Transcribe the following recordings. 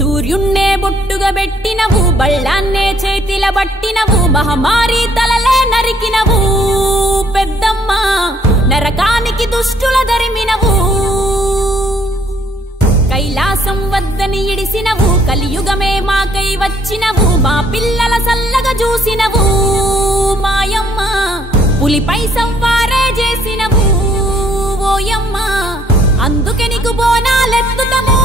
సూర్యున్నే బొట్టుగా పెట్టినవు బళ్ళాన్నే చేతిల పట్టినవు మహమారి తలలే నరికినవు పెద్దమ్మ నరకానికి దుష్టుల దరిమినవు కైలాసం వద్దని ఇడిసినవు కలియుగమే మాకై వచ్చినవు మా పిల్లల సల్లగా చూసినవు మాయమ్మ పులిపై సంవారే చేసినవు ఓయమ్మ అందుకే నీకు బోనాలెత్తుతము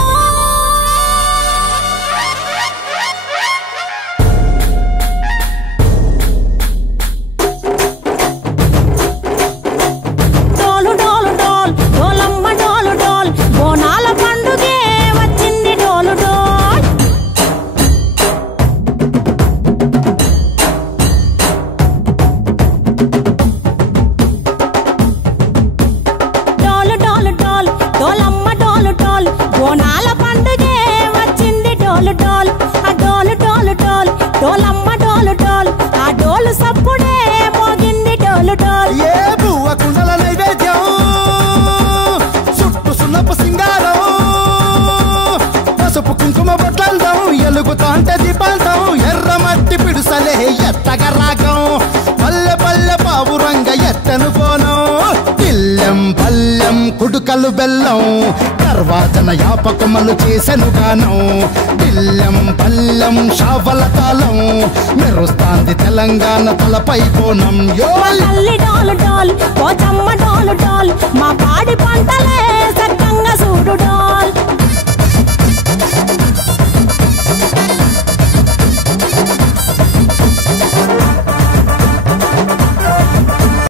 ఎర్రమట్టి పిడుసలే ఎత్తగా రాగం పల్లె పల్లె పావురంగ ఎత్తను పోనం పిల్లెం పల్లెం కుడుకలు బెల్లం తర్వాతన యాపకమలు చేసెను గానం పిల్లెం పల్లెం షావల తాళం మెరుస్తాంది తెలంగాణ తలపై కోణం డాల్ డాల్ డాల్ మా పాడి పంటలే